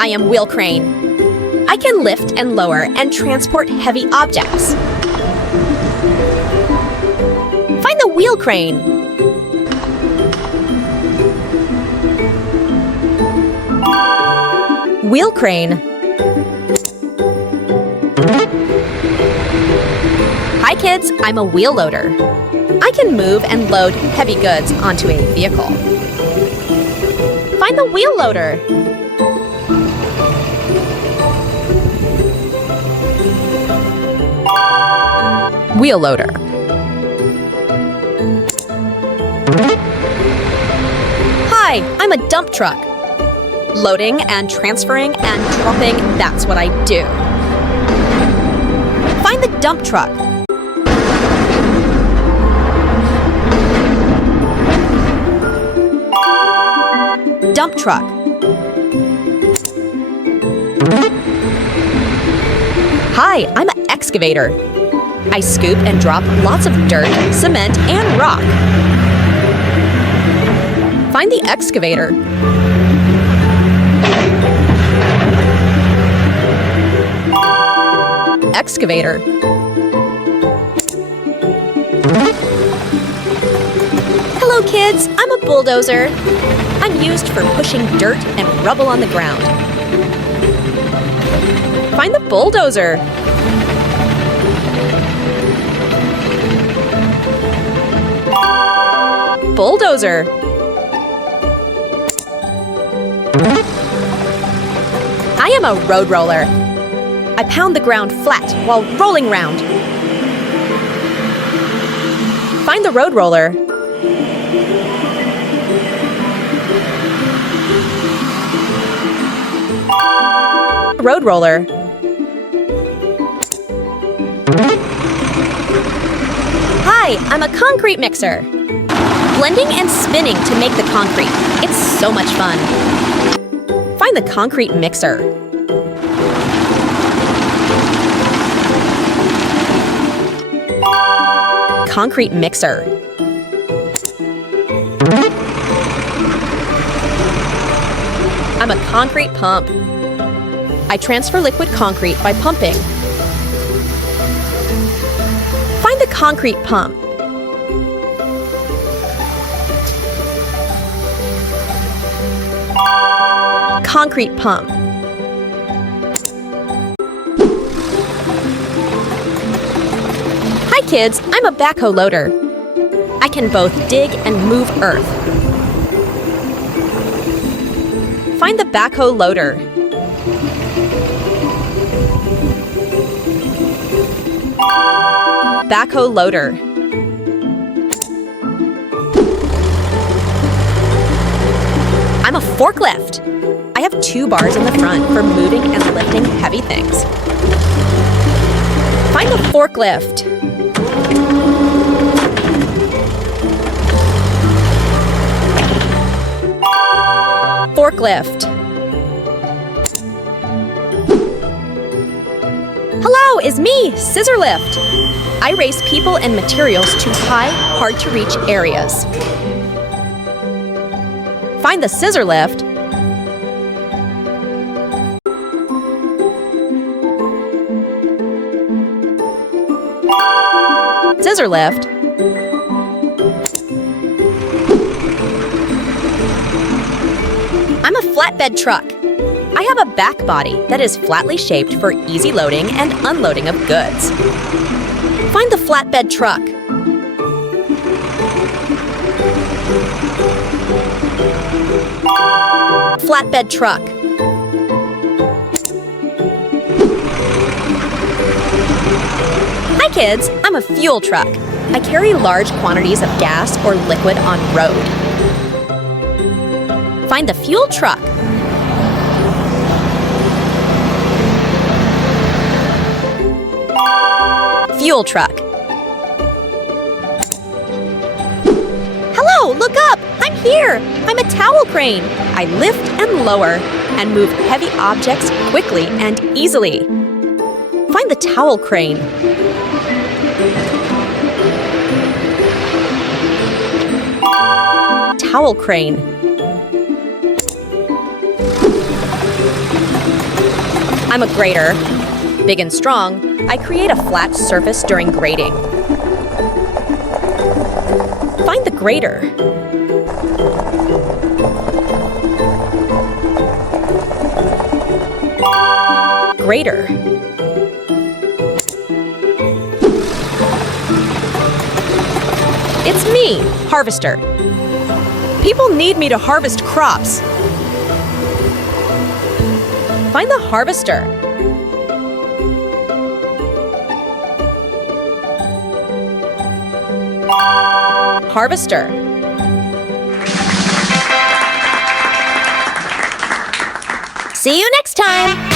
I am wheel crane. I can lift and lower and transport heavy objects. Find the wheel crane. Wheel crane. Hi kids, I'm a wheel loader. I can move and load heavy goods onto a vehicle. Find the wheel loader. Wheel loader. Hi, I'm a dump truck. Loading and transferring and dropping, that's what I do. Find the dump truck. Dump truck. Hi, I'm an excavator. I scoop and drop lots of dirt, cement, and rock. Find the excavator. Excavator. Hello kids, I'm a bulldozer. I'm used for pushing dirt and rubble on the ground. Find the bulldozer. Bulldozer. I am a road roller. I pound the ground flat while rolling round. Find the road roller. Road roller. Hi, I'm a concrete mixer. Blending and spinning to make the concrete. It's so much fun. Find the concrete mixer. Concrete mixer. I'm a concrete pump. I transfer liquid concrete by pumping. Find the concrete pump. Concrete pump. Hi kids, I'm a backhoe loader. I can both dig and move earth. Find the backhoe loader. Backhoe loader. I'm a forklift. I have 2 bars in the front for moving and lifting heavy things. Find the forklift. Forklift. Hello, it's me, scissor lift. I raise people and materials to high, hard-to-reach areas. Find the scissor lift. Scissor lift. I'm a flatbed truck. I have a back body that is flatly shaped for easy loading and unloading of goods. Find the flatbed truck. Flatbed truck. Hi kids, I'm a fuel truck. I carry large quantities of gas or liquid on road. Find the fuel truck. Fuel truck. Hello, look up! I'm here! I'm a towel crane. I lift and lower and move heavy objects quickly and easily. Find the towel crane. Towel crane. I'm a grader. Big and strong, I create a flat surface during grading. Find the grader. Grader. It's me, harvester. People need me to harvest crops. Find the harvester. Harvester. See you next time!